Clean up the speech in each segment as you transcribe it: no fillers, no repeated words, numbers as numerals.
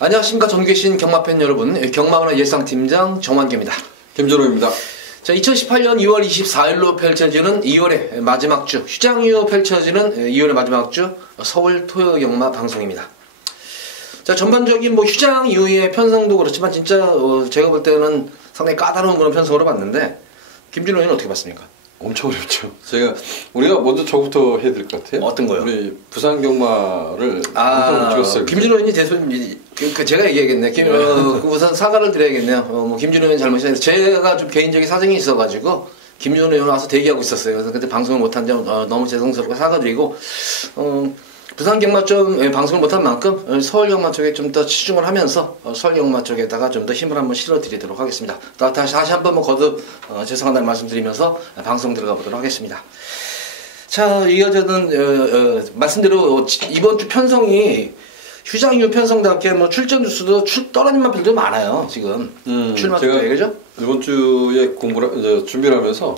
안녕하십니까. 전국 계신 경마팬 여러분, 경마문화 예상팀장 정환규입니다. 김준호입니다. 자, 2018년 2월 24일로 펼쳐지는 2월의 마지막 주, 휴장 이후 펼쳐지는 2월의 마지막 주 서울 토요경마 방송입니다. 자, 전반적인 휴장 이후의 편성도 그렇지만 진짜 제가 볼 때는 상당히 까다로운 그런 편성으로 봤는데, 김준호 의원은 어떻게 봤습니까? 엄청 어렵죠. 우리가 먼저 저부터 해야 될 것 같아요. 어떤 거요? 우리 부산 경마를 엄청 찍었어요. 김준호 의원이 제가 얘기하겠네요. 우선 사과를 드려야겠네요. 김준호 의원 잘못이 제가 좀 개인적인 사정이 있어가지고 김준호 의원 와서 대기하고 있었어요. 그래서 그때 방송을 못한 점 너무 죄송스럽고 사과드리고, 부산 경마 좀 방송을 못한 만큼 서울 경마 쪽에 좀 더 치중을 하면서 서울 경마 쪽에다가 좀 더 힘을 한번 실어드리도록 하겠습니다. 다시 한번 거듭 죄송하다는 말씀드리면서 방송 들어가 보도록 하겠습니다. 자, 이어저는 말씀대로 이번 주 편성이 휴장 이후 편성답게 출전 주수도 떨어진 마필도 많아요. 지금 제가 그죠? 이번 주에 준비를 하면서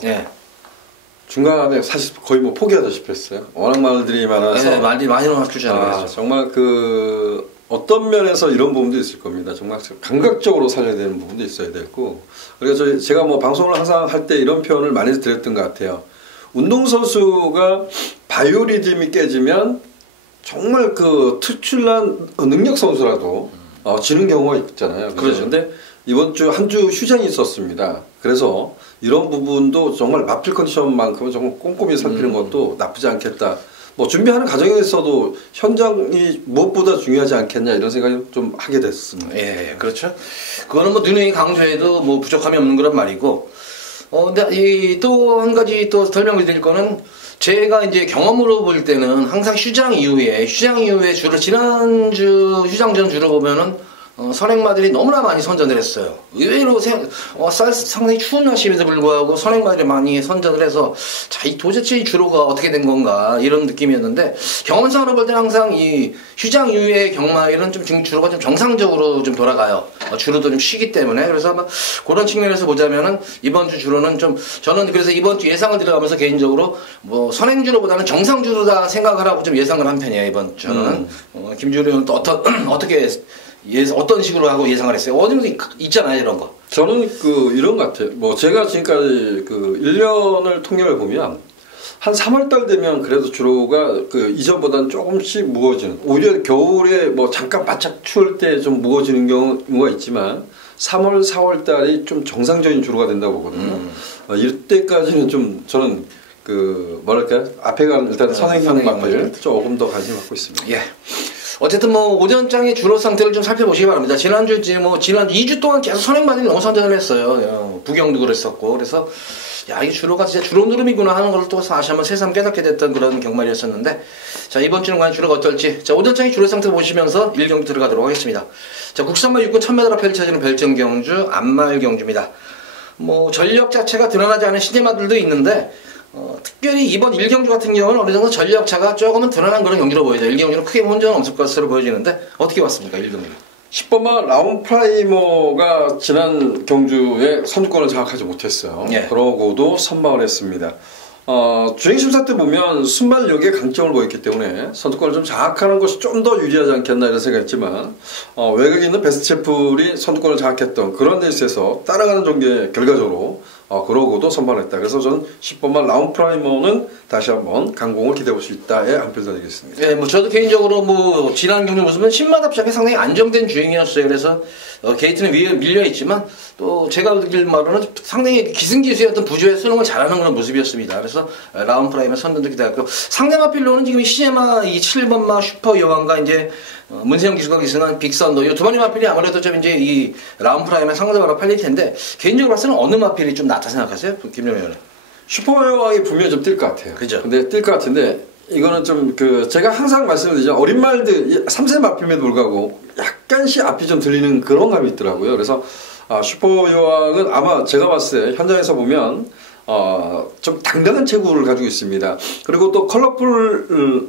중간에 사실 거의 포기하다시피 했어요. 워낙 말들이 많아서. 네, 말들이 많이 나와주잖아요. 정말 어떤 면에서 이런 부분도 있을 겁니다. 정말 감각적으로 살려야 되는 부분도 있어야 되고. 그래서 제가 방송을 항상 할 때 이런 표현을 많이 드렸던 것 같아요. 운동선수가 바이오리듬이 깨지면 정말 특출난 능력 선수라도 지는 경우가 있잖아요. 그렇죠. 근데 이번 주 한 주 휴장이 있었습니다. 그래서 이런 부분도 정말 마필 컨디션만큼은 정말 꼼꼼히 살피는 것도 나쁘지 않겠다. 준비하는 과정에서도 현장이 무엇보다 중요하지 않겠냐 이런 생각이 좀 하게 됐습니다. 예, 그렇죠. 그거는 누누이 강조해도 부족함이 없는 거란 말이고. 근데 또 한 가지 또 설명을 드릴 거는, 제가 이제 경험으로 볼 때는 항상 휴장 이후에 주로 지난주 휴장 전 주로 보면은 선행마들이 너무나 많이 선전을 했어요. 의외로 상당히 추운 날씨임에도 불구하고 선행마들이 많이 선전을 해서, 도대체 이 주로가 어떻게 된 건가 이런 느낌이었는데, 경험상으로 볼 때는 항상 이 휴장 이후의 경마일은 주로가 좀 정상적으로 좀 돌아가요. 주로도 좀 쉬기 때문에. 그래서 아마 그런 측면에서 보자면은 이번 주 주로는 저는 그래서 이번 주 예상을 들어가면서 개인적으로 선행주로보다는 정상주로다 생각을 하고 좀 예상을 한 편이에요, 이번 주는. 김주로는 또 어떻게 어떤 식으로 하고 예상을 했어요? 어디서 있잖아요, 이런 거. 저는 이런 것 같아요. 제가 지금까지 1년을 통계를 보면 한 3월달 되면 그래도 주로가 이전보다는 조금씩 무거워지는, 오히려 겨울에 잠깐 바짝 추울 때 좀 무거워지는 경우가 있지만 3월, 4월달이 좀 정상적인 주로가 된다고 보거든요. 이때까지는 저는 앞에 가는 일단 선행형 마필 조금 더 관심 갖고 있습니다. 예. 어쨌든 오전장의 주로 상태를 좀 살펴보시기 바랍니다. 지난주 2주 동안 계속 선행마들이 너무 선전을 했어요. 부경도 그랬었고. 그래서 이 주로가 진짜 주로 누름이구나 하는 걸 또 다시 한번 새삼 깨닫게 됐던 그런 경말이었었는데, 자, 이번 주는 과연 주로가 어떨지, 자, 오전장의 주로 상태 보시면서 1경주 들어가도록 하겠습니다. 자, 국산마 6군 1000m로 펼쳐지는 별정경주 안말경주입니다. 전력 자체가 드러나지 않은 신예마들도 있는데, 특별히 이번 1경주 같은 경우는 어느 정도 전력차가 조금은 드러난 그런 경기로 보이죠. 1경주는 크게 문제는 없을 것으로 보여지는데, 어떻게 봤습니까, 1경주? 10번마 라운 프라이머가 지난 경주에 선두권을 장악하지 못했어요. 예. 그러고도 선방을 했습니다. 주행심사 때 보면 순발력의 강점을 보였기 때문에 선두권을 좀 장악하는 것이 좀 더 유리하지 않겠나 이런 생각했지만, 외곽에 있는 베스트체플이 선두권을 장악했던 그런 데 있어서 따라가는 전개 결과적으로 그러고도 선방했다. 그래서 저는 10번만 라운 프라이머는 다시 한번 강공을 기대해 볼 수 있다에 한 표 드리겠습니다. 예, 저도 개인적으로 지난 경기 모습은 10마다 시작해 상당히 안정된 주행이었어요. 그래서 게이트는 위에 밀려 있지만 또 제가 듣길 말로는 상당히 기승기수였던 부조에 쓰는 걸 잘하는 그런 모습이었습니다. 그래서 라운 프라이머 선전도 기대했고, 상대마 필로는 지금 시제마 7번마 슈퍼 여왕과 이제 문세영 기수가 기승한 빅선더 이 두 마리 마필이 아무래도 이 라운 프라이머 상대적으로 팔릴 텐데, 개인적으로 봤을 때는 어느 마필이 좀 낫다 생각하세요, 김정현 의원은? 슈퍼여왕이 분명히 좀 뛸 것 같아요. 그죠? 근데 뛸 것 같은데, 이거는 제가 항상 말씀드리죠. 어린 말들 3세 마필임에도 불구하고 약간씩 앞이 좀 들리는 그런 감이 있더라고요. 그래서 슈퍼여왕은 아마 제가 봤을 때 현장에서 보면 좀 당당한 체구를 가지고 있습니다. 그리고 또 컬러풀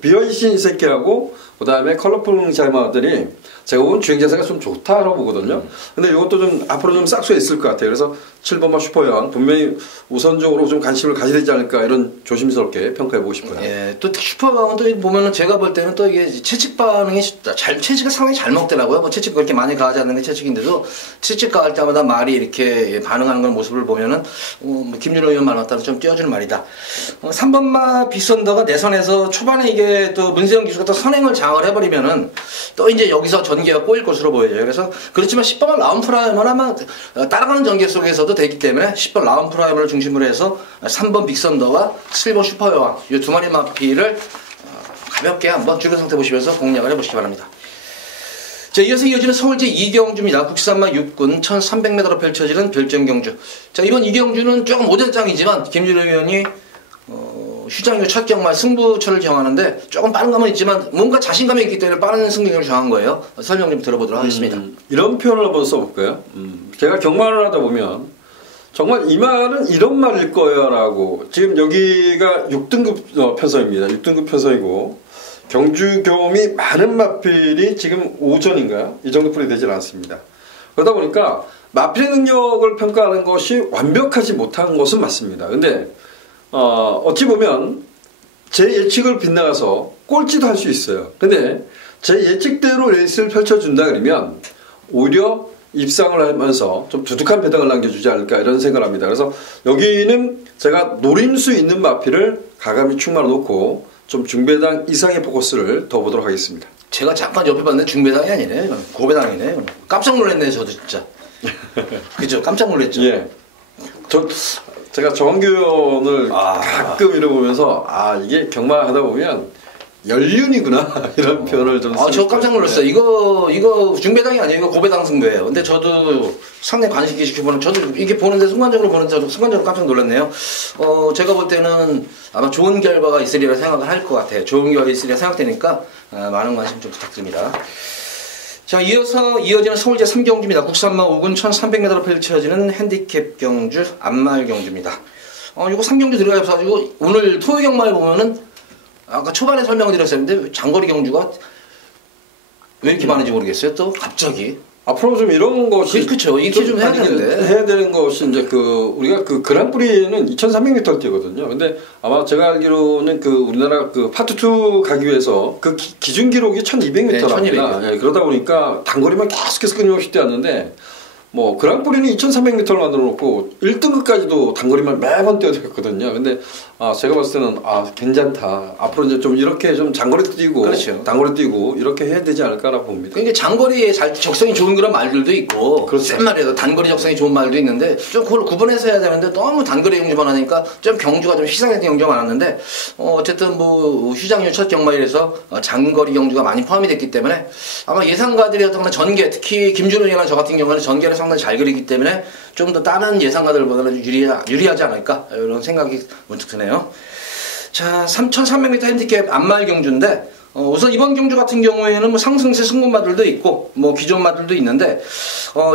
비어이신 새끼하고 그다음에 컬러풀 자마들이 제가 보면 주행 자세가 좀 좋다라고 보거든요. 근데 이것도 좀 앞으로 좀 싹수에 있을 것 같아요. 그래서 7번마 슈퍼여왕 분명히 우선적으로 좀 관심을 가져야 되지 않을까 이런 조심스럽게 평가해 보고 싶어요. 예, 또 슈퍼여왕은 또 보면은 제가 볼 때는 또 이게 채찍 반응이 채찍을 상당히 잘 먹더라고요. 뭐 채찍 그렇게 많이 가하지 않는 게 채찍인데도 채찍 가할 때마다 말이 이렇게 반응하는 그런 모습을 보면은 김준호 의원 말 맞다는 좀 띄워주는 말이다. 3번마 빅선더가 내선에서 초반에 이게 또 문세영 기수가 또 선행을 장을 해버리면은 또 이제 여기서 전개가 꼬일 것으로 보여져요. 그래서 그렇지만 10번 라운프라이머는 아마 따라가는 전개 속에서도 되기 때문에 10번 라운프라이머를 중심으로 해서 3번 빅선더와 7번 슈퍼여왕 이 두 마리 마피를 가볍게 한번 주변 상태 보시면서 공략을 해보시기 바랍니다. 자, 이어서 이어지는 서울제 2경주입니다. 국산마 6군 1300m로 펼쳐지는 별정경주. 자, 이번 2경주는 조금 오전장이지만 김준호 의원이 휴장이고 첫 경마 승부처를 정하는데 조금 빠른 감은 있지만 뭔가 자신감이 있기 때문에 빠른 승부를 정한 거예요. 설명 좀 들어보도록 하겠습니다. 이런 표현을 한번 써볼까요? 제가 경마를 하다 보면 정말 이 말은 이런 말일 거야 라고 지금 여기가 6등급 편성입니다. 6등급 편성이고 경주 경험이 많은 마필이 지금 오전인가요? 이 정도뿐이 되질 않습니다. 그러다 보니까 마필의 능력을 평가하는 것이 완벽하지 못한 것은 맞습니다. 근데 어찌 보면 제 예측을 빗나가서 꼴찌도 할 수 있어요. 근데 제 예측대로 레이스를 펼쳐준다 그러면 오히려 입상을 하면서 좀 두둑한 배당을 남겨주지 않을까 이런 생각을 합니다. 그래서 여기는 제가 노릴 수 있는 마필을 가감히 충만해 놓고 좀 중배당 이상의 포커스를 더 보도록 하겠습니다. 제가 잠깐 옆에 봤는데 중배당이 아니네. 고배당이네. 깜짝 놀랐네 저도 진짜. 그죠? 깜짝 놀랐죠. 예. 제가 정규원을 가끔 이러보면서 이게 경마하다 보면 연륜이구나 이런 표현을 좀 저 깜짝 놀랐어요. 이거 중배당이 아니에요. 이거 고배당 승부예요. 근데 저도 상당히 관심 있게 지켜보는 저도 이게 보는데 순간적으로 깜짝 놀랐네요. 제가 볼 때는 아마 좋은 결과가 있으리라 생각을 할 것 같아요. 좋은 결과가 있으리라 생각되니까 많은 관심 좀 부탁드립니다. 자, 이어서 이어지는 서울제 3경주입니다. 국산마 5군 1300m로 펼쳐지는 핸디캡 경주, 안마을 경주입니다. 이거 3경주 들어가서 오늘 토요 경마에 보면은 아까 초반에 설명을 드렸었는데 장거리 경주가 왜 이렇게 많은지 모르겠어요. 또 갑자기 앞으로 좀 이런 것이 그렇죠. 이렇게 좀 해야 되는데 해야 되는 것이 이제 우리가 그랑프리는 2,300m 뛰거든요. 근데 아마 제가 알기로는 우리나라 파트 2 가기 위해서 기준 기록이 1,200m랍니다. 네, 1200m. 네, 그러다 보니까 단거리만 계속해서 끊임없이 뛰었는데 그랑프리는 2,300m를 만들어 놓고 1등급까지도 단거리만 매번 뛰어들었거든요. 근데 제가 봤을 때는 괜찮다. 앞으로 이제 좀 이렇게 좀 장거리도 뛰고 그렇죠. 단거리 뛰고 이렇게 해야 되지 않을까라고 봅니다. 그러니까 장거리에 적성이 좋은 그런 말들도 있고 그렇죠. 센 말에도 단거리 적성이 좋은 말도 있는데 좀 그걸 구분해서 해야 되는데 너무 단거리 경주만 하니까 좀 경주가 좀 희상했던 경주가 많았는데 어쨌든 휴장유 첫 경마일에서 장거리 경주가 많이 포함이 됐기 때문에 아마 예상가들이었던 전개 특히 김준호 의원이나 저 같은 경우는 전개를 상당히 잘 그리기 때문에 좀 더 다른 예상가들보다는 유리하지 않을까 이런 생각이 문득 드네요. 자, 3,300m 핸디캡 안마을 경주인데 우선 이번 경주 같은 경우에는 상승세 승분마들도 있고 기존 마들도 있는데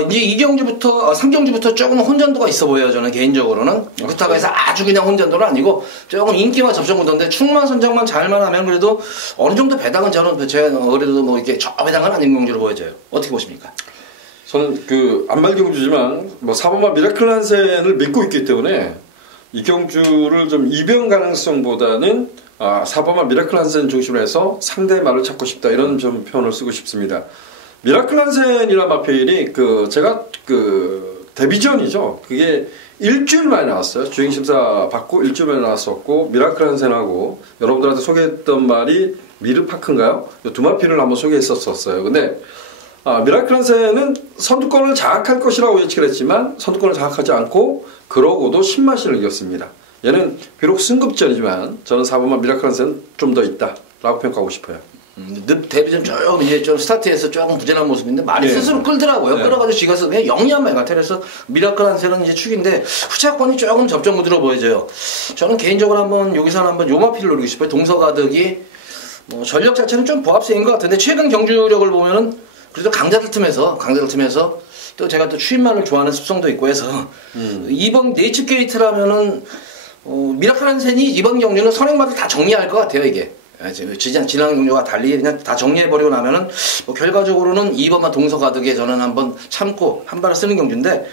이제 2경주부터 3경주부터 조금 혼전도가 있어 보여요. 저는 개인적으로는 그렇다고 해서 아주 그냥 혼전도는 아니고 조금 인기와 접종구도인데 충만 선정만 잘만 하면 그래도 어느 정도 배당은 저는 제가 그래도 이렇게 저 배당은 아닌 경주로 보여져요. 어떻게 보십니까? 저는 안마을 경주지만 4번마 미라클 한센을 믿고 있기 때문에 이 경주를 좀 이변 가능성보다는 4번마 미라클 한센 중심으로 해서 상대 말을 찾고 싶다 이런 좀 표현을 쓰고 싶습니다. 미라클 한센이라는 마필이 제가 데뷔전이죠. 그게 일주일 만에 나왔어요. 주행심사 받고 일주일 만에 나왔었고 미라클 한센하고 여러분들한테 소개했던 말이 미르파크인가요? 이 두 마필을 한번 소개했었어요. 근데 미라클 한센은 선두권을 장악할 것이라고 예측을 했지만 선두권을 장악하지 않고 그러고도 10마신을 이겼습니다. 얘는 비록 승급전이지만 저는 4번만 미라클 한센은 좀 더 있다 라고 평가하고 싶어요. 데뷔전 조금 이제 좀 스타트에서 조금 부진한 모습인데 많이 스스로 끌더라고요. 끌어가지고 지가서 그냥 영리한 말 같아요. 그래서 미라클 한센은 이제 축인데 후차권이 조금 접전 구도로 보여져요. 저는 개인적으로 여기서 한번 요마피를 노리고 싶어요. 동서가득이 전력 자체는 좀 보합세인 것 같은데 최근 경주력을 보면은 그래도 강자들 틈에서 또 제가 또 추임말을 좋아하는 습성도 있고 해서 이번 네이처 게이트라면은 미라클 한센이 이번 경주는 선행마들 다 정리할 것 같아요 이게. 지난 경주와 달리 그냥 다 정리해버리고 나면은 뭐 결과적으로는 2번만 동서가득에 저는 한번 참고 한 발을 쓰는 경주인데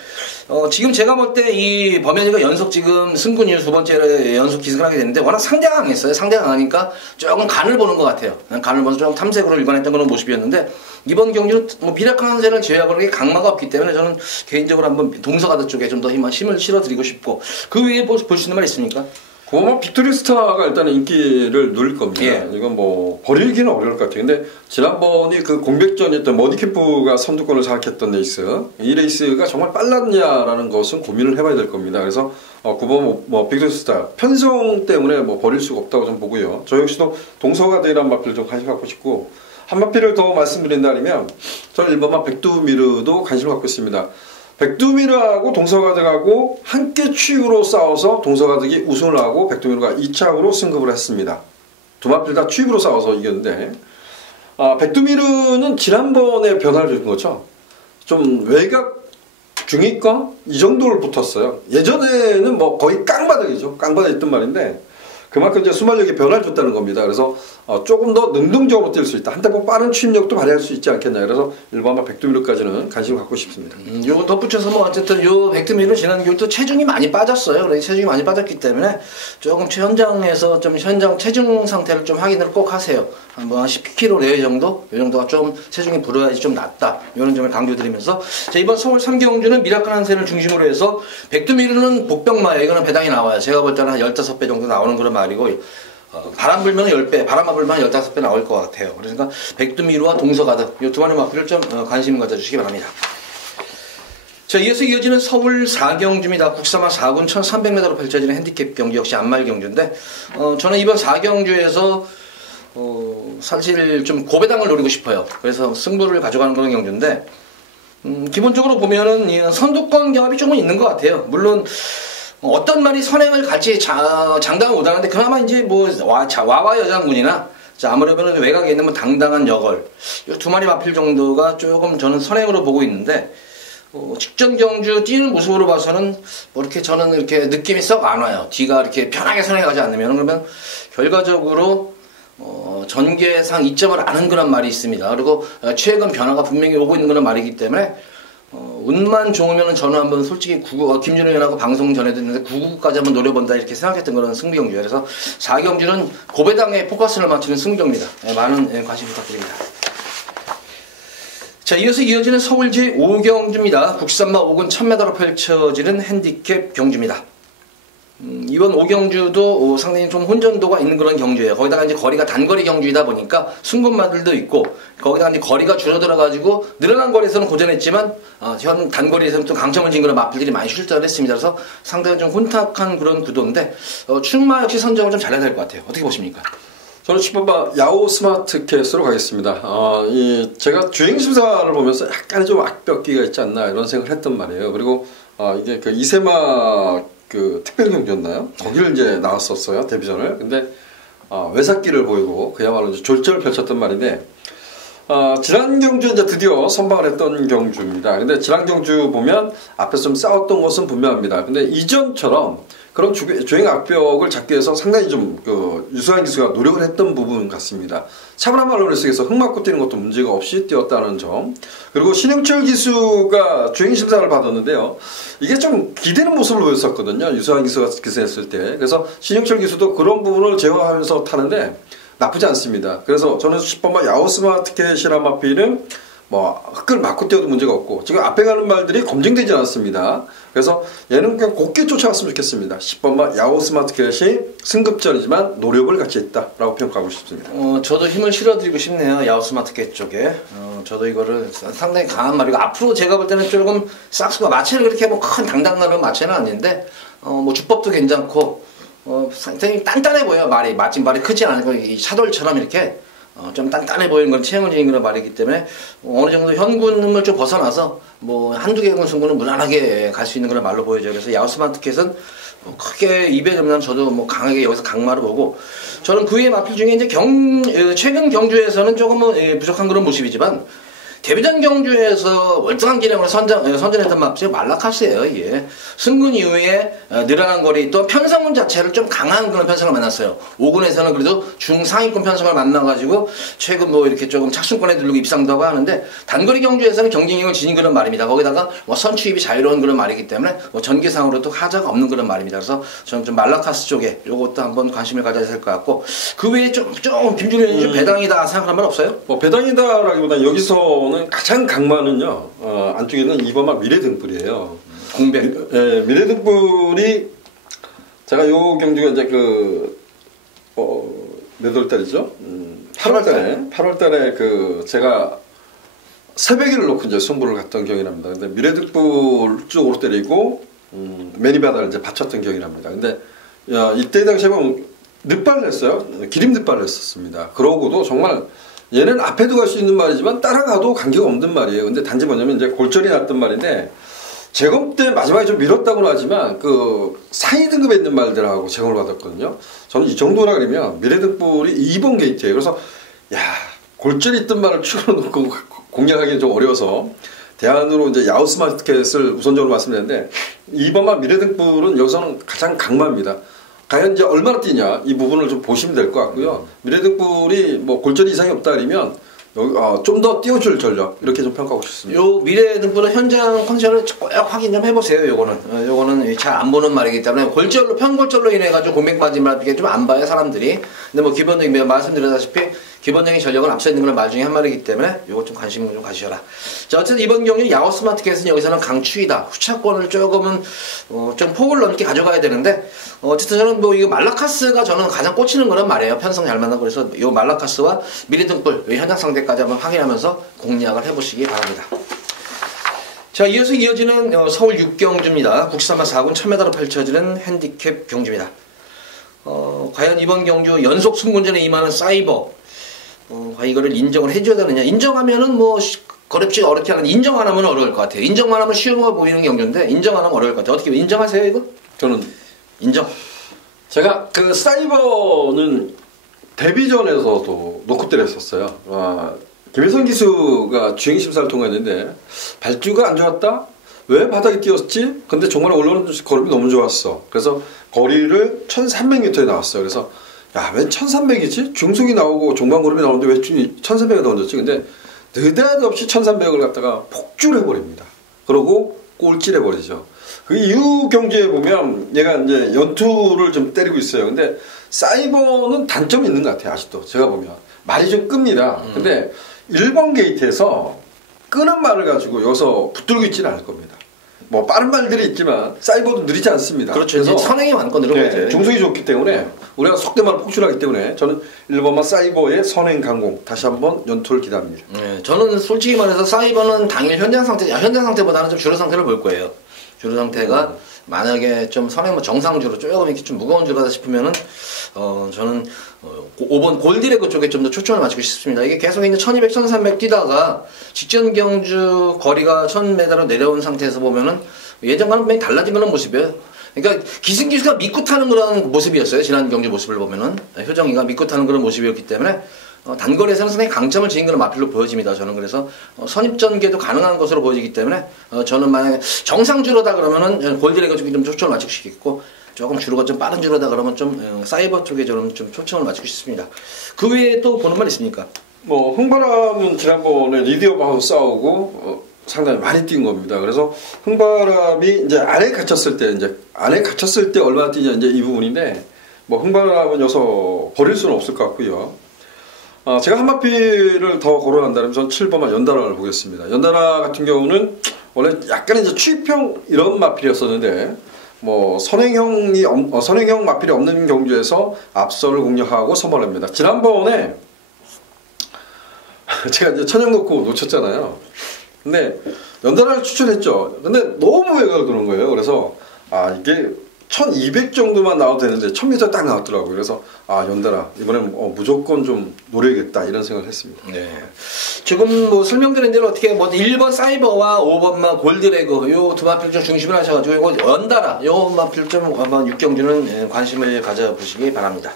지금 제가 볼 때 이 범현이가 연속 지금 승군 이후 두 번째 연속 기승을 하게 됐는데 워낙 상대가 강했어요. 상대가 강하니까 조금 간을 보는 것 같아요. 간을 보면서 조금 탐색으로 일관했던 그런 모습이었는데 이번 경주는 뭐 미라클 한센을 제외하고 그렇게 강마가 없기 때문에 저는 개인적으로 한번 동서가득 쪽에 좀 더 힘을 실어드리고 싶고 그 외에 볼 수 있는 말 있습니까? 뭐 빅토리 스타가 일단은 인기를 누릴 겁니다. 예. 이건 뭐 버리기는 어려울 것 같아요. 근데 지난번이 그 공백전이었던 머디캠프가 선두권을 장악했던 레이스, 이 레이스가 정말 빨랐냐라는 것은 고민을 해봐야 될 겁니다. 그래서 9번 뭐 빅토리 스타 편성 때문에 뭐 버릴 수가 없다고 좀 보고요. 저 역시도 동서가대라는 마필을 좀 관심 갖고 싶고 한 마필을 더 말씀드린다면 저는 1번만 백두미르도 관심을 갖고 있습니다. 백두미르하고 동서가득하고 함께 추익으로 싸워서 동서가득이 우승을 하고 백두미르가 2착으로 승급을 했습니다. 두 마필 다 추익으로 싸워서 이겼는데 백두미르는 지난번에 변화를 준 거죠. 좀 외곽 중위권 이 정도를 붙었어요. 예전에는 뭐 거의 깡바닥이죠. 깡바닥에 있던 말인데 그만큼 이제 수말력이 변화를 줬다는 겁니다. 그래서 조금 더 능동적으로 뛸 수 있다. 한 템포 빠른 추임력도 발휘할 수 있지 않겠냐. 그래서 일반만 백두미르까지는 관심을 갖고 싶습니다. 요거 덧붙여서 뭐 어쨌든 요 백두미르는 지난 겨울 체중이 많이 빠졌어요. 그래서 체중이 많이 빠졌기 때문에 조금 현장에서 좀 현장 체중 상태를 좀 확인을 꼭 하세요. 한 10kg 내외 정도? 이 정도가 좀 체중이 불어야지 좀 낫다. 이런 점을 강조드리면서 자, 이번 서울 3경주는 미라클 한센을 중심으로 해서 백두미르는 복병마예요. 이거는 배당이 나와요. 제가 볼 때는 한 15배 정도 나오는 그런 말이고 바람 불면 10배, 바람만 불면 15배 나올 것 같아요. 그러니까 백두미르와 동서가득 이 두 마리 마필을 좀 관심 가져주시기 바랍니다. 자, 이어서 이어지는 서울 4경주입니다. 국사마 4군 1300m로 펼쳐지는 핸디캡 경주 역시 안말 경주인데 저는 이번 4경주에서 사실 좀 고배당을 노리고 싶어요. 그래서 승부를 가져가는 그런 경주인데 기본적으로 보면은 이 선두권 경합이 조금 있는 것 같아요. 물론 어떤 말이 선행을 같이 장담을 못하는데 그나마 이제 뭐 와와 여장군이나 아무래도 외곽에 있는 뭐 당당한 여걸 이 두 마리 마필 정도가 조금 저는 선행으로 보고 있는데 직전 경주 뛰는 모습으로 봐서는 뭐 이렇게 저는 이렇게 느낌이 썩 안 와요. 뒤가 이렇게 편하게 선행하지 않으면 그러면 결과적으로 전개상 이점을 아는 그런 말이 있습니다. 그리고 최근 변화가 분명히 오고 있는 그런 말이기 때문에 운만 좋으면 저는 한번 솔직히 김준호 의원하고 방송 전에도 했는데 9구까지 한번 노려본다 이렇게 생각했던 그런 승부경주예요. 그래서 4경주는 고배당에 포커스를 맞추는 승부경입니다. 많은 관심 부탁드립니다. 자, 이어서 이어지는 서울 제5경주입니다. 국산마 5군 1000m로 펼쳐지는 핸디캡 경주입니다. 이번 5경주도 상당히 좀 혼전도가 있는 그런 경주예요. 거기다가 이제 거리가 단거리 경주이다 보니까 승군마들도 있고 거기다가 이제 거리가 줄어들어가지고 늘어난 거리에서는 고전했지만 현 단거리에서는 또 강점을 진 그런 마필들이 많이 출전을 했습니다. 그래서 상당히 좀 혼탁한 그런 구도인데 출마 역시 선정을 좀 잘해야 될 것 같아요. 어떻게 보십니까? 저는 10번 야오 스마트 캐스로 가겠습니다. 제가 주행 심사를 보면서 약간 좀 악벽기가 있지 않나 이런 생각을 했단 말이에요. 그리고 이게 그 이세마 그 특별 경주였나요? 거기를 이제 나왔었어요, 데뷔전을. 근데 외삭기를 보이고 그야말로 이제 졸전을 펼쳤던 말인데 지난 경주 이제 드디어 선방을 했던 경주입니다. 근데 지난 경주 보면 앞에서 좀 싸웠던 것은 분명합니다. 근데 이전처럼 그런 주행 악벽을 잡기 위해서 상당히 좀 유수한 기수가 노력을 했던 부분 같습니다. 차분한 말로 속에서 흙 맞고 뛰는 것도 문제가 없이 뛰었다는 점. 그리고 신영철 기수가 주행 심사를 받았는데요. 이게 좀 기대는 모습을 보였었거든요. 유수한 기수가 기승했을 때. 그래서 신영철 기수도 그런 부분을 제어하면서 타는데 나쁘지 않습니다. 그래서 저는 10번마 야오스마 티켓이란 마필은 흙을 맞고 뛰어도 문제가 없고 지금 앞에 가는 말들이 검증되지 않았습니다. 그래서 얘는 그냥 곱게 쫓아갔으면 좋겠습니다. 10번마 야오스마 티켓이 승급전이지만 노력을 같이 했다라고 평가하고 싶습니다. 저도 힘을 실어드리고 싶네요. 야오스마 티켓 쪽에. 저도 이거를 상당히 강한 말이고 앞으로 제가 볼 때는 조금 싹스가 마체는 그렇게 뭐 큰 당당한 마체는 아닌데 뭐 주법도 괜찮고 상당히 단단해 보여요. 말이 말이 크지 않고 이 차돌처럼 이렇게 좀 단단해 보이는 건 체형을 지닌 그런 말이기 때문에 어느 정도 현군을 좀 벗어나서 뭐 한두 개군 승부는 무난하게 갈 수 있는 그런 말로 보여져요. 그래서 야오스마 티켓은 크게 입에 점면 저도 뭐 강하게 여기서 강마를 보고 저는 그 외의 마필 중에 이제 최근 경주에서는 조금은 부족한 그런 모습이지만 데뷔전 경주에서 월등한 기량으로 선전했던 마필이 말라카스예요. 이게 승근 이후에 늘어난 거리 또 편성운 자체를 좀 강한 그런 편성을 만났어요. 5군에서는 그래도 중상위권 편성을 만나가지고 최근 뭐 이렇게 조금 착순권에 들르고 입상도 하고 하는데 단거리 경주에서는 경쟁력을 지닌 그런 말입니다. 거기다가 뭐 선취입이 자유로운 그런 말이기 때문에 뭐 전기상으로도 하자가 없는 그런 말입니다. 그래서 저는 좀 말라카스 쪽에 요것도 한번 관심을 가져야 될 것 같고 그 외에 좀 김준일 의원이 좀 배당이다 생각하는 말 없어요? 뭐 배당이다라기보다 여기서는 가장 강마는요 안쪽에는 이번만 미래등불이에요. 공백. 예, 미래등불이 제가 요 경주가 이제 몇 월 달이죠? 8월 달에 제가 새벽기를 놓고 이제 승부를 갔던 기억이 납니다. 근데 미래등불 쪽으로 때리고 매니바다를 이제 받쳤던 기억이 납니다. 근데 이때 당시에 보면 늑발을 했어요. 기림 늑발을 했었습니다. 그러고도 정말 얘는 앞에도 갈 수 있는 말이지만 따라가도 관계가 없는 말이에요. 근데 단지 뭐냐면 이제 골절이 났던 말인데 제검 때 마지막에 좀 밀었다고는 하지만 그 상위 등급에 있는 말들하고 제검을 받았거든요. 저는 이 정도라 그러면 미래등불이 2번 게이트예요. 그래서 야 골절이 있던 말을 추가로 놓고 공략하기는 좀 어려워서 대안으로 이제 야우스마트켓을 우선적으로 말씀드렸는데 2번만 미래등불은 여기서는 가장 강마입니다. 과연 이제 얼마나 뛰냐 이 부분을 좀 보시면 될 것 같고요. 미래등불이 뭐 골절이 이상이 없다 그러면 좀 더 띄워줄 전력 이렇게 좀 평가하고 싶습니다. 요 미래등불은 현장 컨디션을 꼭 확인 좀 해보세요. 요거는 잘 안 보는 말이기 때문에 편골절로 인해 가지고 공백 맞은 말이 좀 안 봐요 사람들이. 근데 뭐 기본적인 말씀드렸다시피 기본적인 전력은 앞서 있는 건 말 중에 한 말이기 때문에 요거 좀 관심 좀 가지셔라. 자 어쨌든 이번 경기 야오스마트켓은 여기서는 강추이다. 후차권을 조금은 좀 폭을 넘게 가져가야 되는데 어쨌든 저는 뭐 이거 말라카스가 저는 가장 꽂히는 거란 말이에요. 편성 잘 만나고 그래서 요 말라카스와 미래등불 현장 상대까지 한번 확인하면서 공략을 해보시기 바랍니다. 자 이어서 이어지는 서울 6경주입니다. 국산마 4군 1000m로 펼쳐지는 핸디캡 경주입니다. 과연 이번 경주 연속 승군전에 임하는 사이버 과연 이거를 인정을 해줘야 되느냐. 인정하면은 뭐 어렵지 않은 인정 안 하면 어려울 것 같아요. 인정만 하면 쉬워 보이는 경주인데 인정 안 하면 어려울 것 같아요. 어떻게 인정하세요 이거? 저는 인정. 제가 그 사이버는 데뷔전에서도 놓고 때렸었어요. 김혜선 기수가 주행 심사를 통과했는데 발주가 안 좋았다? 왜 바닥에 뛰었지? 근데 정말 올라오는 걸음이 너무 좋았어. 그래서 거리를 1300m에 나왔어요. 그래서 야, 왜 1300이지? 중속이 나오고 종반 걸음이 나오는데 왜 1300에 던졌지? 근데 느닷없이 1300을 갖다가 폭주를 해버립니다. 그러고 꼴찌를 해버리죠. 그 이후 경주에 보면 얘가 이제 연투를 좀 때리고 있어요. 근데 사이버는 단점이 있는 것 같아요. 아직도 제가 보면 말이 좀 끕니다. 근데 1번 게이트에서 끄는 말을 가지고 여기서 붙들고 있지는 않을 겁니다. 뭐 빠른 말들이 있지만 사이버도 느리지 않습니다. 그렇죠. 그래서 선행이 많고 느린 거죠. 중속이 좋기 때문에 우리가 속된 말을 폭주하기 때문에 저는 1번만 사이버의 선행 강공 다시 한번 연투를 기대합니다. 네, 저는 솔직히 말해서 사이버는 당일 현장 상태보다는 좀 주로 상태를 볼 거예요. 주로 상태가 만약에 좀 선행 뭐 정상주로 조금 이렇게 좀 무거운 주로다 싶으면은 저는 5번 골디레그 쪽에 좀 더 초점을 맞추고 싶습니다. 이게 계속 이제 1200, 1300 뛰다가 직전 경주 거리가 1000m로 내려온 상태에서 보면은 예전과는 많이 달라진 그런 모습이에요. 그러니까 기승기수가 믿고 타는 그런 모습이었어요. 지난 경주 모습을 보면은 효정이가 믿고 타는 그런 모습이었기 때문에 단거리에서는 상당히 강점을 지닌 그런 마필로 보여집니다. 저는 그래서 선입전개도 가능한 것으로 보여지기 때문에 저는 만약에 정상주로다 그러면은 골드레거 쪽에 좀 초점을 맞추고 싶겠고 조금 주로가 좀 빠른 주로다 그러면 좀 사이버 쪽에 저는 좀 초점을 맞추고 싶습니다. 그 외에 또 보는 말 있습니까? 뭐 흥바람은 지난번에 리디엄하고 싸우고 상당히 많이 뛴 겁니다. 그래서 흥바람이 이제 안에 갇혔을 때 얼마나 뛰냐 이제 이 부분인데 뭐 흥바람은 여기서 버릴 수는 없을 것 같고요. 제가 한 마필을 더 거론한다면 저는 7번만 연달아를 보겠습니다. 연달아 같은 경우는 원래 약간 이제 추입형 이런 마필이었었는데 뭐 선행형 마필이 없는 경주에서 앞서를 공략하고 선발합니다. 지난번에 제가 이제 천영 놓고 놓쳤잖아요. 근데 연달아를 추천했죠. 근데 너무 외곽을 도는 거예요. 그래서 이게 1200 정도만 나와도 되는데 1000m 딱 나왔더라고요. 그래서 연달아 이번엔 무조건 좀 노려야겠다 이런 생각을 했습니다. 네. 지금 뭐 설명드린 대로 어떻게 뭐 1번 사이버와 5번만 골드레그 요 두 마필 좀 중심을 하셔가지고 이거 연달아 요 마필 좀 한번 6경주는 관심을 가져보시기 바랍니다.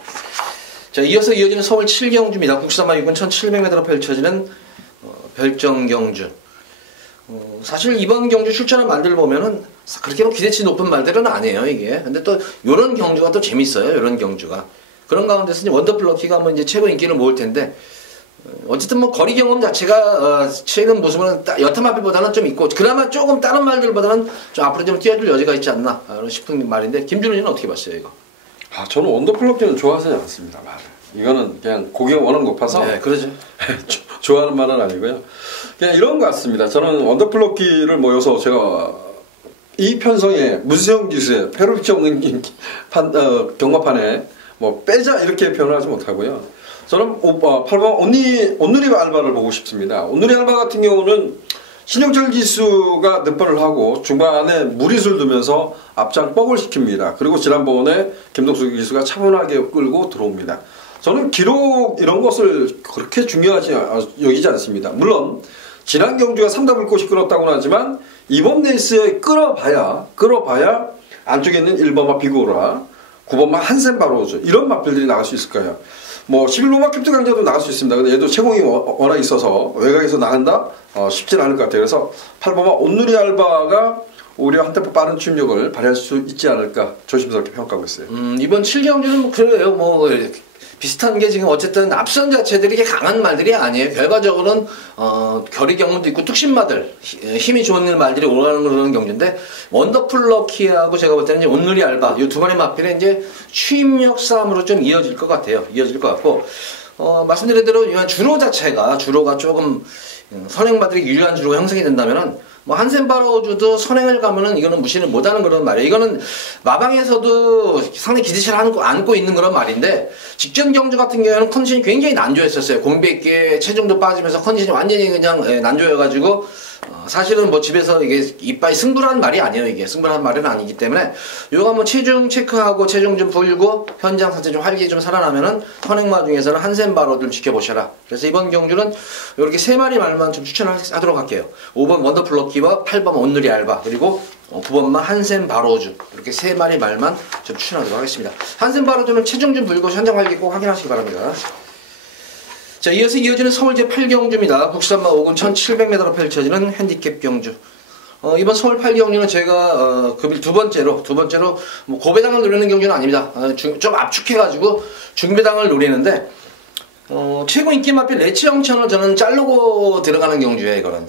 자 이어서 이어지는 서울 7경주입니다. 국산마 6군 1700m로 펼쳐지는 별정 경주. 사실 이번 경주 출전한 말들 보면은 그렇게 뭐 기대치 높은 말들은 아니에요, 이게. 근데 또 요런 경주가 또 재밌어요, 요런 경주가. 그런 가운데서 이제 원더풀럭키가 뭐 이제 최고 인기를 모을 텐데, 어쨌든 뭐 거리 경험 자체가 최근 모습은 여타 마필보다는 좀 있고, 그나마 조금 다른 말들보다는 좀 앞으로 좀 뛰어줄 여지가 있지 않나 싶은 말인데, 김준호님은 어떻게 봤어요, 이거? 저는 원더풀럭키는 좋아하지 않습니다, 말을. 이거는 그냥 고기가 워낙 높아서. 네, 그러죠. 좋아하는 말은 아니고요. 그냥 이런 것 같습니다. 저는 원더풀럭키를 모여서 제가 이 편성에 문세영 기수의 패러픽치 없는 경마판에 뭐 빼자 이렇게 표현하지 못하고요. 저는 8번 온누리 알바를 보고 싶습니다. 온누리 알바 같은 경우는 신영철 기수가 늑발을 하고 중반에 무리수를 두면서 앞장 뻑을 시킵니다. 그리고 지난번에 김동수 기수가 차분하게 끌고 들어옵니다. 저는 기록 이런 것을 그렇게 중요하지 여기지 않습니다. 물론 지난 경주가 3답을 꼬시 끌었다고는 하지만 이번 레이스에 끌어봐야 안쪽에 있는 1번마 비고라, 9번마 한센 바로즈 이런 마필들이 나갈 수 있을 거예요. 뭐 11번마 캡틴 강자도 나갈 수 있습니다. 근데 얘도 채공이 워낙 있어서 외곽에서 나간다? 쉽진 않을 것 같아요. 그래서 8번마 온누리 알바가 오히려 한 템포 빠른 추임력을 발휘할 수 있지 않을까 조심스럽게 평가하고 있어요. 이번 7경주는 그래요. 뭐 비슷한 게 지금 어쨌든 앞선 자체들이 이렇게 강한 말들이 아니에요. 결과적으로는 결의 경험도 있고 뚝심마들 힘이 좋은 말들이 오가는 그런 경주인데 원더풀럭키하고 제가 볼 때는 이제 온누리 알바 이 두 번의 마필은 이제 추임력 싸움으로 좀 이어질 것 같아요. 이어질 것 같고 말씀드린 대로 주로 자체가 주로가 조금 선행마들이 유리한 주로가 형성이 된다면은 뭐 한센바로주도 선행을 가면은 이거는 무시를 못하는 그런 말이에요. 이거는 마방에서도 상당히 기대치를 안고 있는 그런 말인데 직전 경주 같은 경우에는 컨디션이 굉장히 난조했었어요. 공백기에 체중도 빠지면서 컨디션이 완전히 그냥 난조여가지고 사실은 뭐 집에서 이게 이빨이 승부라는 말이 아니에요. 이게 승부라는 말은 아니기 때문에 요거 한번 체중 체크하고 체중 좀 불고 현장 상태 좀 활기 좀 살아나면은 선행마 중에서는 한센바로 좀 지켜보셔라. 그래서 이번 경주는 이렇게 세 마리 말만 좀 추천하도록 할게요. 5번 원더풀럭키와 8번 온누리 알바 그리고 9번만 한센 바로주 이렇게 세 마리 말만 좀 추천하도록 하겠습니다. 한센 바로주는 체중 좀 불고 현장 활기 꼭 확인하시기 바랍니다. 자, 이어서 이어지는 서울 제8경주입니다. 국산마 5군 1700m로 펼쳐지는 핸디캡 경주. 이번 서울 8경주는 제가 급일 두 번째로 뭐 고배당을 노리는 경주는 아닙니다. 좀 압축해가지고 중배당을 노리는데 최고 인기 마필 레츠 영천을 저는 자르고 들어가는 경주예요. 이거는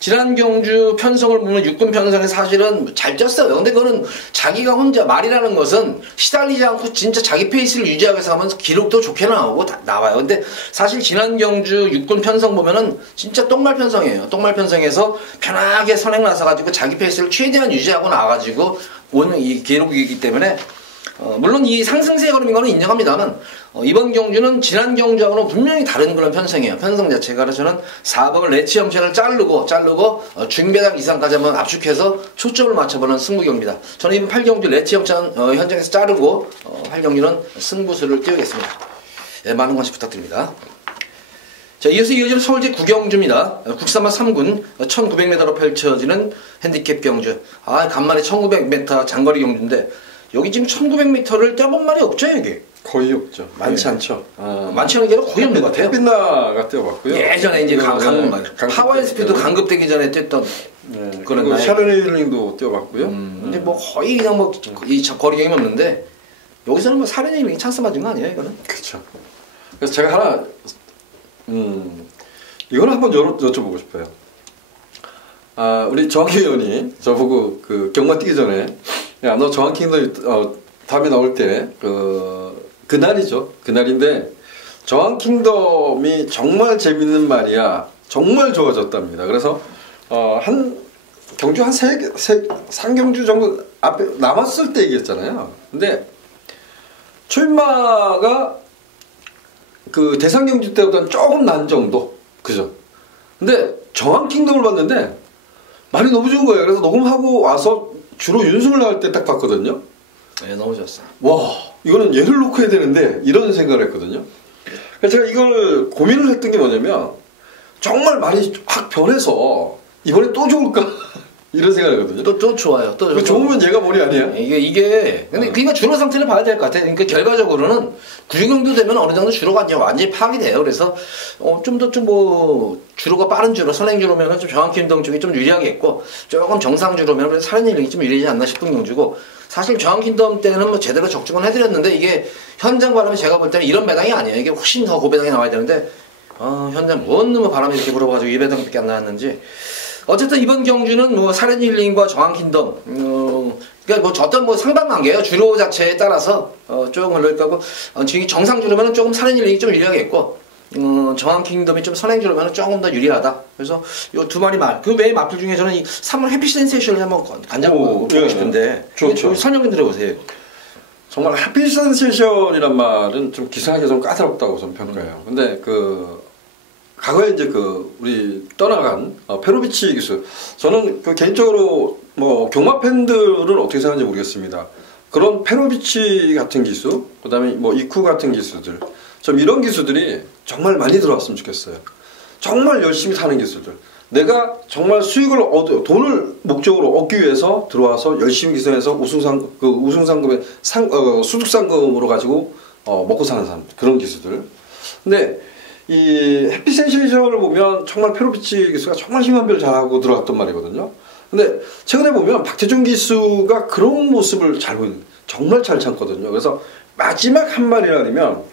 지난 경주 편성을 보면 6군 편성에 사실은 잘 쪘어요. 근데 그거는 자기가 혼자 말이라는 것은 시달리지 않고 진짜 자기 페이스를 유지하기 위해서 하면서 기록도 좋게 나오고 나와요. 근데 사실 지난 경주 6군 편성 보면은 진짜 똥말 편성이에요. 똥말 편성에서 편하게 선행 나서가지고 자기 페이스를 최대한 유지하고 나와가지고 오는 이 기록이기 때문에 물론 이 상승세 걸음인 거는 인정합니다만 이번 경주는 지난 경주하고는 분명히 다른 그런 편성이에요. 편성 자체가. 그래서 저는 4번을 레츠 형체를 자르고 중배당 이상까지 한번 압축해서 초점을 맞춰보는 승부 경기다. 저는 이번 8경주 레츠 형체는 현장에서 자르고 8경주는 승부수를 띄우겠습니다. 네, 많은 관심 부탁드립니다. 자, 이어서 이어지는 서울제 9경주입니다. 국산마 3군 1900m로 펼쳐지는 핸디캡 경주. 간만에 1900m 장거리 경주인데 여기 지금 1900m를 뛰어본 말이 없죠, 여기? 거의 없죠. 많지 않죠. 많지 않은 게 아니라 거의 없는 것 같아요. 햇빛나가 뛰어봤고요. 예전에 이제 파워SP도 강급되기 전에 뛰었던 그런 날. 샤르네일링도 뛰어봤고요. 근데 뭐 거의 그냥 뭐 이 거리 경험이 없는데 여기서는 뭐 샤르네일링이 찬스 맞은 거 아니에요, 이거는? 그렇죠. 그래서 제가 하나 이걸 한번 여쭤보고 싶어요. 우리 정학희 의원이 저보고 그 경마 뛰기 전에 야, 너 저항킹덤 다음에 나올 때 그날이죠. 그날인데 저항킹덤이 정말 재밌는 말이야. 정말 좋아졌답니다. 그래서 한 경주 한 3경주 정도 앞에 남았을 때 얘기했잖아요. 근데 초인마가 그 대상경주 때보다는 조금 난 정도. 그죠? 근데 저항킹덤을 봤는데 말이 너무 좋은 거예요. 그래서 녹음하고 와서 주로 윤승을 나올 때 딱 봤거든요. 네, 너무 좋았어. 와, 이거는 얘를 놓고 해야 되는데 이런 생각을 했거든요. 그래서 제가 이걸 고민을 했던 게 뭐냐면 정말 말이 확 변해서 이번에 또 좋을까 이런 생각이거든요. 또 좋아요. 또 좋으면 얘가 머리 아니야? 이게 근데 그러니까 주로 상태를 봐야 될 것 같아요. 그러니까 결과적으로는 9정도 되면 어느 정도 주로가 이제 완전히 파악이 돼요. 그래서 좀 더 좀 뭐 주로가 빠른 주로 선행 주로면은 좀 정확히 운동 쪽이 좀 유리하겠고 조금 정상 주로면 그래서 살인 힐링이 좀 유리하지 않나 싶은 경주고 사실 정확히 운동 때는 뭐 제대로 적중은 해드렸는데 이게 현장 바람이 제가 볼 때는 이런 배당이 아니에요. 이게 훨씬 더 고배당이 나와야 되는데 현장 뭔 놈의 바람이 이렇게 불어가지고 이 배당밖에 안 나왔는지. 어쨌든 이번 경주는 뭐 살인 힐링과 정확 킹덤, 그러니까 뭐 어떤 뭐 상반관계예요. 주로 자체에 따라서 조금 흘릴 거고, 지금 정상 주로면은 조금 살인 힐링이 좀 유리하겠고, 정확 킹덤이 좀 선행 주로면은 조금 더 유리하다. 그래서 요 두 마리 말, 그 외의 마필 중에 저는 이 3월 해피 센세이션을 한번 간장보고 보고 싶은데, 좋죠. 설명 좀 들어보세요. 정말 해피 센세이션이란 말은 좀 기사하게 좀 까다롭다고 저는 평가해요. 근데 과거에 이제 우리 떠나간 페로비치 기수, 저는 개인적으로 뭐 경마 팬들은 어떻게 생각하는지 모르겠습니다. 그런 페로비치 같은 기수, 그다음에 뭐 이쿠 같은 기수들, 좀 이런 기수들이 정말 많이 들어왔으면 좋겠어요. 정말 열심히 사는 기수들. 내가 정말 수익을 돈을 목적으로 얻기 위해서 들어와서 열심히 기선해서 우승상금의 수득상금으로 가지고 먹고 사는 사람, 그런 기수들. 근데 이 해피 센세이션을 보면 정말 페로비치 기수가 정말 힘한 별 잘하고 들어갔단 말이거든요. 근데 최근에 보면 박태준 기수가 그런 모습을 잘 보이는, 정말 잘 참거든요. 그래서 마지막 한 마리라면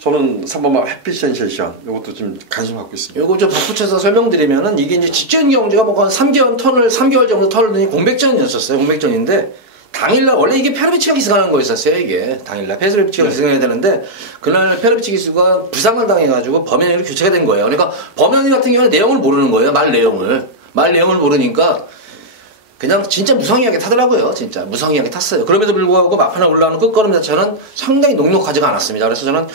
저는 3번마 해피 센세이션, 이것도 지금 관심 갖고 있습니다. 이거 좀 덧붙여서 설명드리면은 이게 이제 직전 경주가 뭐 한 3개월 정도 털더니 공백전이었었어요. 공백전인데 당일날 원래 이게 페로비치가 기승하는 거였었어요. 이게 당일날 페로비치가 기승해야 되는데 그날 페로비치 기수가 부상을 당해가지고 범현이로 교체가 된 거예요. 그러니까 범현이 같은 경우는 내용을 모르는 거예요. 말 내용을 모르니까 그냥 진짜 무성의하게 타더라고요. 진짜 무성의하게 탔어요. 그럼에도 불구하고 막판에 올라오는 끝걸음 자체는 상당히 녹록하지가 않았습니다. 그래서 저는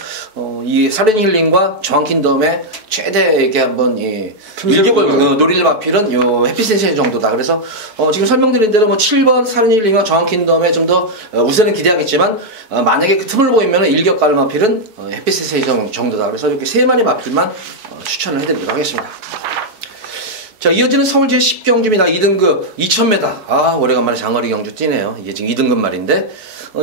이 살인 힐링과 정확 킹덤의 최대에게 한번 일격을 노릴 마필은 요 해피 센세이션 정도다. 그래서 지금 설명드린 대로 뭐 7번 살인 힐링과 정확 킹덤에 좀 더 우선은 기대하겠지만 만약에 그 틈을 보이면 일격 가를 마필은 해피 센세이션 정도다. 그래서 이렇게 세 마리 마필만 추천을 해드리도록 하겠습니다. 자, 이어지는 서울 제10경주입니다. 2등급 2000m. 오래간만에 장거리 경주 뛰네요. 이게 지금 2등급 말인데,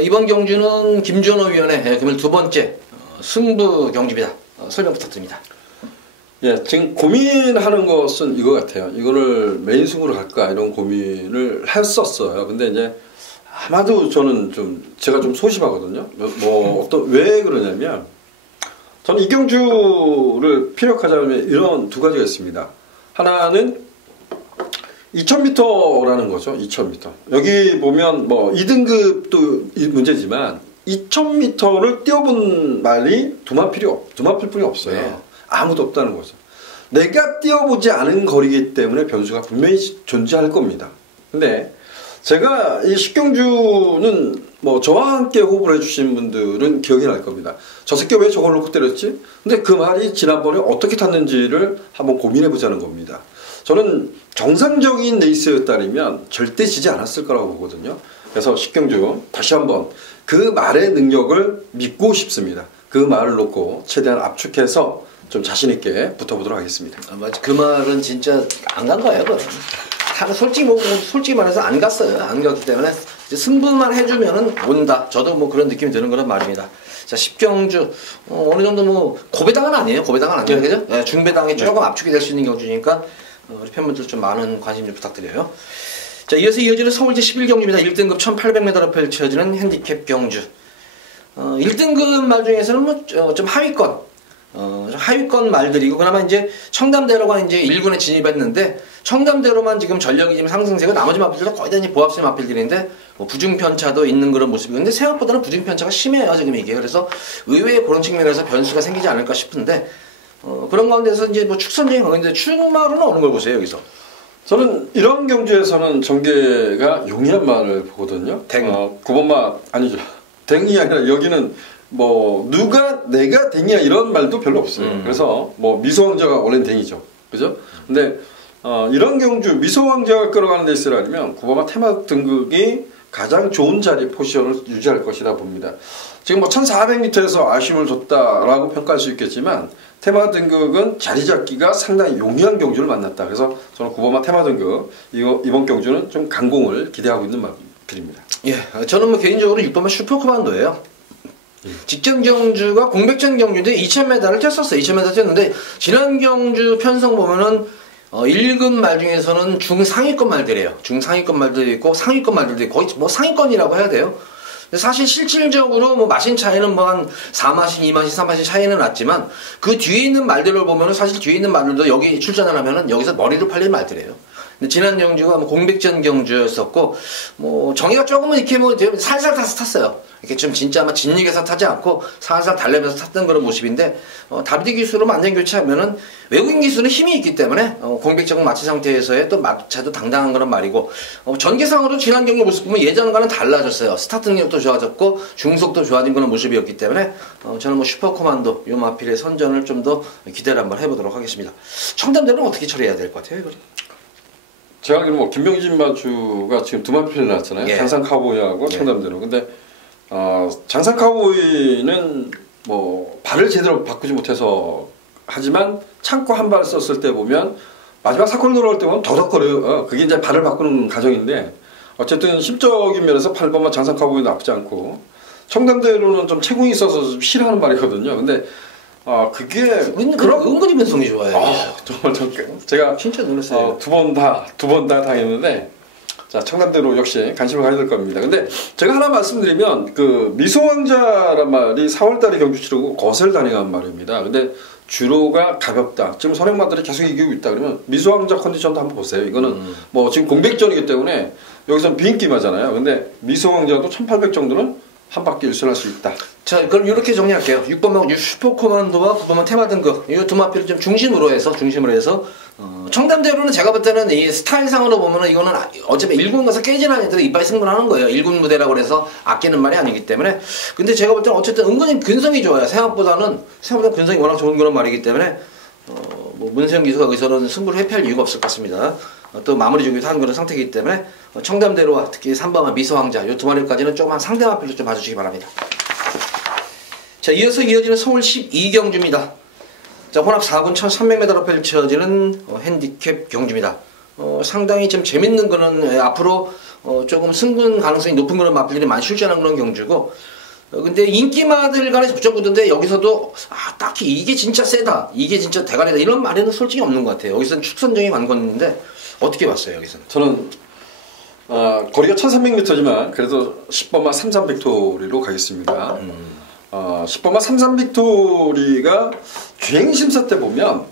이번 경주는 김준호 위원의 금일 두 번째 승부 경주입니다. 설명 부탁드립니다. 예, 지금 고민하는 것은 이거 같아요. 이거를 메인 승부로 갈까 이런 고민을 했었어요. 근데 이제 아마도 저는 제가 좀 소심하거든요. 왜 그러냐면, 저는 이 경주를 피력하자면 이런 두 가지가 있습니다. 하나는 2000m라는 거죠. 2000m. 여기 보면 뭐 2등급도 문제지만 2000m를 뛰어본 말이 두 마필뿐이 없어요. 네. 아무도 없다는 거죠. 내가 뛰어보지 않은 거리이기 때문에 변수가 분명히 존재할 겁니다. 근데 제가 이 10경주는 뭐 저와 함께 호흡을 해주신 분들은 기억이 날 겁니다. 저 새끼 왜 저걸 놓고 때렸지? 근데 그 말이 지난번에 어떻게 탔는지를 한번 고민해보자는 겁니다. 저는 정상적인 레이스였다면 절대 지지 않았을 거라고 보거든요. 그래서 10경주 다시 한번 그 말의 능력을 믿고 싶습니다. 그 말을 놓고 최대한 압축해서 좀 자신있게 붙어보도록 하겠습니다. 그 말은 진짜 안 간 거예요. 솔직히 말해서 안 갔어요. 안 갔기 때문에 이제 승부만 해주면은 온다. 저도 뭐 그런 느낌이 드는 거란 말입니다. 자, 10경주 어느 정도 뭐 고배당은 아니에요. 고배당은 아니에요, 그죠? 네, 중배당이 조금 압축이 될 수 있는 경주니까 우리 팬분들 좀 많은 관심 좀 부탁드려요. 자, 이어지는 서울 제11경주입니다. 1등급 1800m로 펼쳐지는 핸디캡 경주. 1등급 말 중에서는 뭐 좀 하위권 말들이고, 그나마 이제 청담대로가 이제 1군에 진입했는데, 청담대로만 지금 전력이 지금 상승세고, 나머지 마필들도 거의 다 이제 보합세 마필들인데, 뭐 부중편차도 있는 그런 모습이고, 근데 생각보다는 부중편차가 심해요, 지금 이게. 그래서 의외의 그런 측면에서 변수가 생기지 않을까 싶은데, 그런 가운데서 이제 뭐 축선적인 강인데, 출마로는 어느 걸 보세요, 여기서? 저는 이런 경주에서는 전개가 용이한 말을 보거든요. 9번마, 아니죠. 댕이 아니라 여기는 뭐 내가 댕이야 이런 말도 별로 없어요. 그래서 뭐 미소왕자가 원래는 댕이죠, 그죠? 근데 이런 경주 미소왕자가 끌어가는 레이스라면 9번마 테마 등극이 가장 좋은 자리 포지션을 유지할 것이다 봅니다. 지금 뭐 1400m에서 아쉬움을 줬다라고 평가할 수 있겠지만 테마 등극은 자리 잡기가 상당히 용이한 경주를 만났다. 그래서 저는 9번마 테마 등극 이번 경주는 좀 강공을 기대하고 있는 마필입니다. 예, 저는 뭐 개인적으로 6번마 슈퍼코만도예요. 직전 경주가 공백전 경주인데 2000m를 뛰었었어요. 2000m 뛰었는데 지난 경주 편성 보면은 1급 말 중에서는 중상위권 말들이에요. 중상위권 말들도 있고 상위권 말들도 있고 거의 뭐 상위권이라고 해야 돼요. 사실 실질적으로 뭐 마신 차이는 뭐 한 4마신, 2마신, 3마신 차이는 났지만 그 뒤에 있는 말들을 보면은 사실 뒤에 있는 말들도 여기 출전을 하면은 여기서 머리로 팔린 말들이에요. 근데 지난 경주가 뭐 공백전 경주였었고 뭐 정의가 조금은 이렇게 뭐 살살 탔어요. 이렇게 좀 진짜 아마 진흙에서 타지 않고 살살 달래면서 탔던 그런 모습인데 다비드 기수로 만년 교체하면은 외국인 기수는 힘이 있기 때문에 공백전 마치 상태에서의 또 마차도 당당한 그런 말이고 전개상으로 지난 경기 모습 보면 예전과는 달라졌어요. 스타트 능력도 좋아졌고 중속도 좋아진 그런 모습이었기 때문에 저는 뭐 슈퍼코만도 요 마필의 선전을 좀 더 기대를 한번 해보도록 하겠습니다. 청담대는 어떻게 처리해야 될 것 같아요, 이거? 제가 알기로 뭐 김병진 마주가 지금 두 마필이 나왔잖아요. 예. 장산 카우보이하고 청담대로. 근데 장산 카우보이는 뭐 발을 제대로 바꾸지 못해서 하지만 창고 한 발 썼을 때 보면 마지막 사콜 돌아올 때 보면 더덕거려요. 그게 이제 발을 바꾸는 과정인데 어쨌든 심적인 면에서 8번만 장산 카우보이도 나쁘지 않고 청담대로는 좀 체공이 있어서 좀 싫어하는 말이거든요. 근데 그게 은근히 변성이 좋아요. 정말 제가 진짜 놀랐어요. 두 번 다 당했는데 자 청담대로 역시 관심을 가져야 될 겁니다. 근데 제가 하나 말씀드리면 그 미소왕자란 말이 4월달에 경주 치르고 거세를 다니는 말입니다. 근데 주로가 가볍다. 지금 선행마들이 계속 이기고 있다. 그러면 미소왕자 컨디션도 한번 보세요. 이거는 뭐 지금 공백전이기 때문에 여기서는 비인기마잖아요. 근데 미소왕자도 1800 정도는 한 바퀴 일선할 수 있다. 자, 그럼 이렇게 정리할게요. 6번만 슈퍼코만도와 9번만 테마 등급 이 두 마필을 좀 중심으로 해서 청담대로는 제가 볼 때는 이 스타일상으로 보면은 이거는 어차피 1군 가서 깨지는 애들이 이빨 승부하는 거예요. 1군 무대라고 해서 아끼는 말이 아니기 때문에. 근데 제가 볼 때는 어쨌든 은근히 근성이 좋아요. 생각보다 근성이 워낙 좋은 그런 말이기 때문에 뭐 문세영 기수가 여기서는 승부를 회피할 이유가 없을 것 같습니다. 또 마무리 준비도 하는 그런 상태이기 때문에 청담대로와 특히 3번마 미소왕자 이 두 마리까지는 조금만 상대 마필로 좀 봐주시기 바랍니다. 자, 이어서 이어지는 서울 12경주입니다. 자, 혼합 4군 1300m로 펼쳐지는 핸디캡 경주입니다. 상당히 좀 재밌는 그런 앞으로 조금 승분 가능성이 높은 그런 마필들이 많이 출전하는 그런 경주고 근데 인기마들 간의 접전 구도인데 여기서도 딱히 이게 진짜 세다 이게 진짜 대가리다 이런 말에는 솔직히 없는 것 같아요. 여기서는 축선정이 관건인데 어떻게 봤어요 여기서는? 저는 거리가 1300m지만 그래도 10번마 33빅토리로 가겠습니다. 10번마 33빅토리가 주행심사 때 보면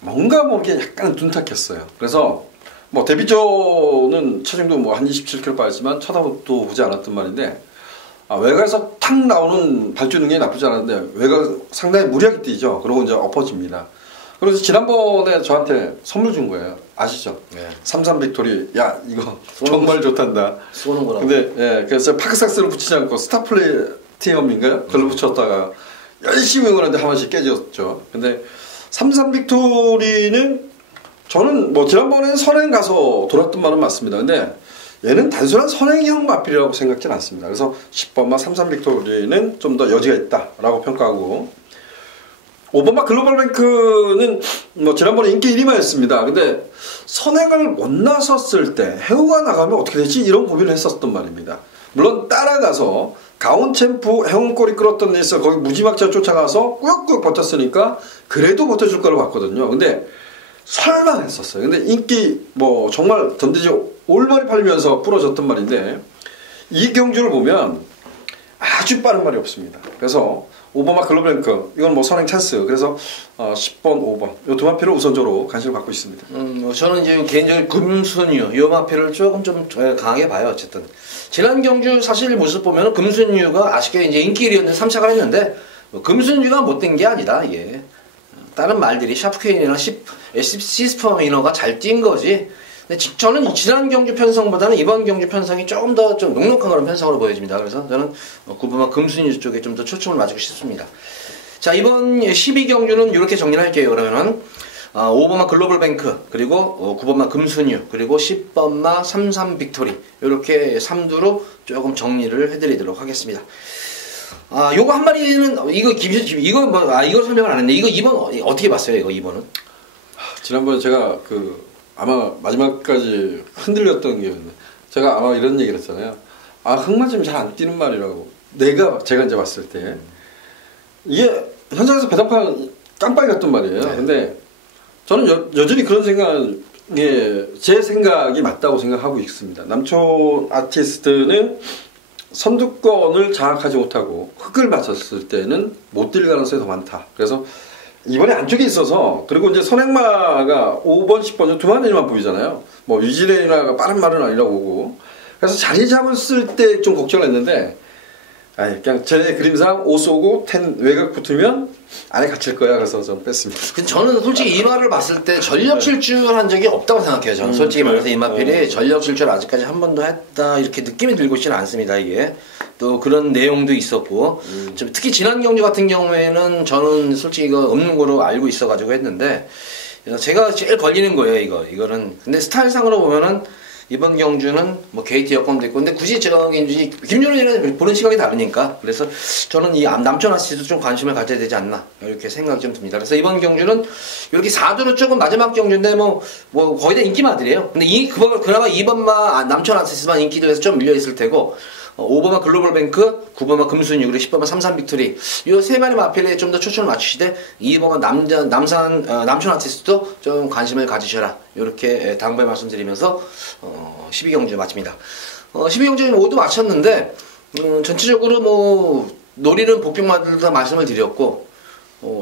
뭔가 모르게 약간 둔탁했어요. 그래서 뭐 데뷔전은 체중도 뭐 한 27kg 빠졌지만 쳐다도 보지 않았던 말인데 외곽에서 탁 나오는 발주 능력이 나쁘지 않았는데 외곽 상당히 무리하게 뛰죠. 그러고 이제 엎어집니다. 그래서 지난번에 저한테 선물 준 거예요. 아시죠? 네. 33 빅토리. 야 이거 정말 좋단다. 쏘는 거라고. 근데 예, 그래서 파크삭스를 붙이지 않고 스타플레티엄인가요? 그걸 붙였다가 열심히 응원하는데 한 번씩 깨졌죠. 근데 33 빅토리는 저는 뭐 지난번에는 선행 가서 돌았던 말은 맞습니다. 근데 얘는 단순한 선행형 마필이라고 생각지는 않습니다. 그래서 10번마 33 빅토리는 좀 더 여지가 있다라고 평가하고 5번마 글로벌뱅크는 뭐 지난번에 인기 1위만였습니다. 근데 선행을 못 나섰을 때 해우가 나가면 어떻게 되지? 이런 고민을 했었던 말입니다. 물론 따라가서 가온챔프 해운골이 끌었던 레이스 거기 무지막지가 쫓아가서 꾸역꾸역 버텼으니까 그래도 버텨줄 거라고 봤거든요. 근데 설마 했었어요. 근데 인기 뭐 정말 던지지 올바리 팔리면서 부러졌던 말인데 이 경주를 보면 아주 빠른 말이 없습니다. 그래서 5번마 글로벌뱅크 이건 뭐 선행 찬스. 그래서 10번, 5번 이 두 마필을 우선적으로 관심을 갖고 있습니다. 저는 이제 개인적으로 금순유 이 마필을 조금 좀 강하게 봐요. 어쨌든 지난 경주 사실 모습 보면 금순유가 아쉽게 이제 인기 1위였는데 3차가 했는데 금순유가 못된 게 아니다. 이게 다른 말들이 샤프케인이나 시스퍼미너가 잘 뛴 거지. 근데 저는 지난 경주 편성보다는 이번 경주 편성이 조금 더 좀 넉넉한 그런 편성으로 보여집니다. 그래서 저는 9번마 금순유 쪽에 좀 더 초점을 맞추고 싶습니다. 자, 이번 12경주는 이렇게 정리를 할게요. 그러면은 5번마 글로벌뱅크 그리고 9번마 금순유 그리고 10번마 33 빅토리 이렇게 3두로 조금 정리를 해드리도록 하겠습니다. 아, 요거 한 마리는 이거 이거 설명을 안 했네. 이거 2번 어떻게 봤어요? 이거 2번은? 지난번에 제가 아마 마지막까지 흔들렸던 게 제가 아마 이런 얘기를 했잖아요. 아, 흙 맞으면 잘 안 뛰는 말이라고. 제가 이제 봤을 때 이게 현장에서 배당판 깜빡이 같단 말이에요. 네. 근데 저는 여전히 그런 제 생각이 맞다고 생각하고 있습니다. 남촌 아티스트는 선두권을 장악하지 못하고 흙을 맞췄을 때는 못 뛸 가능성이 더 많다. 그래서 이번에 안쪽에 있어서, 그리고 이제 선행마가 5번, 10번 두 마리만 보이잖아요. 뭐 위지레이나가 빠른 말은 아니라고 보고. 그래서 자리 잡았을 때 좀 걱정을 했는데, 그냥 제 그림상 5 쏘고 10 외곽 붙으면 안에 갇힐 거야. 그래서 좀 뺐습니다. 근데 저는 솔직히 이 말을 봤을 때 전력 질주한 적이 없다고 생각해요. 저는 솔직히 말해서 이마필이 전력 질주를 아직까지 한 번도 했다 이렇게 느낌이 들고 있지는 않습니다. 이게 또 그런 내용도 있었고, 특히 지난 경주 같은 경우에는 저는 솔직히 이거 없는 거로 알고 있어가지고 했는데, 제가 제일 걸리는 거예요. 이거는. 근데 스타일상으로 보면은 이번 경주는 뭐 게이트 여건도 있고, 근데 굳이 김준호는 보는 시각이 다르니까, 그래서 저는 이 남촌 아티스트도 좀 관심을 가져야 되지 않나 이렇게 생각이 좀 듭니다. 그래서 이번 경주는 이렇게 4도로 조금 마지막 경주인데 뭐 거의 다 인기마들이에요. 근데 그나마 2번마 남촌 아티스트만 인기도에서 좀 밀려 있을 테고, 5번마 글로벌뱅크, 9번마 금순유, 그리고 10번마 삼산빅토리, 이 세 마리 마필에 좀 더 초점을 맞추시되 2번마 남촌 아티스트도 좀 관심을 가지셔라, 이렇게 당부에 말씀드리면서 12경주 마칩니다. 12경주 모두 마쳤는데, 전체적으로 뭐 노리는 복병마들도 다 말씀을 드렸고,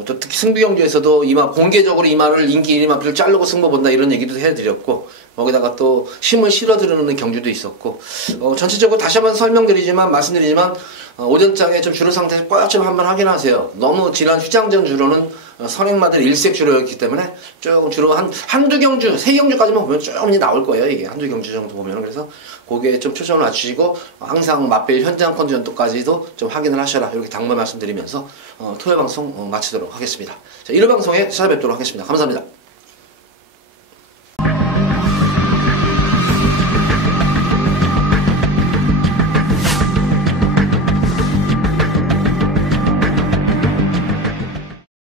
특히 승부경주에서도 공개적으로 인기 1위 마필을 자르고 승부 본다 이런 얘기도 해드렸고, 거기다가 또 힘을 실어 드러내는 경주도 있었고, 전체적으로 다시 한번 말씀드리지만 오전장에 좀 주로 상태 뽀얗좀 한번 확인하세요. 너무 지난 휴장전 주로는 선행마들 일색 주로였기 때문에 조금 주로 한두 경주, 세 경주까지만 보면 조금 이제 나올 거예요. 이게 한두 경주 정도 보면. 그래서 거기에 좀 초점을 맞추시고, 항상 마필 현장 컨디션까지도 좀 확인을 하셔라, 이렇게 당부 말씀드리면서 토요 방송 마치도록 하겠습니다. 자, 1호 방송에 찾아뵙도록 하겠습니다. 감사합니다.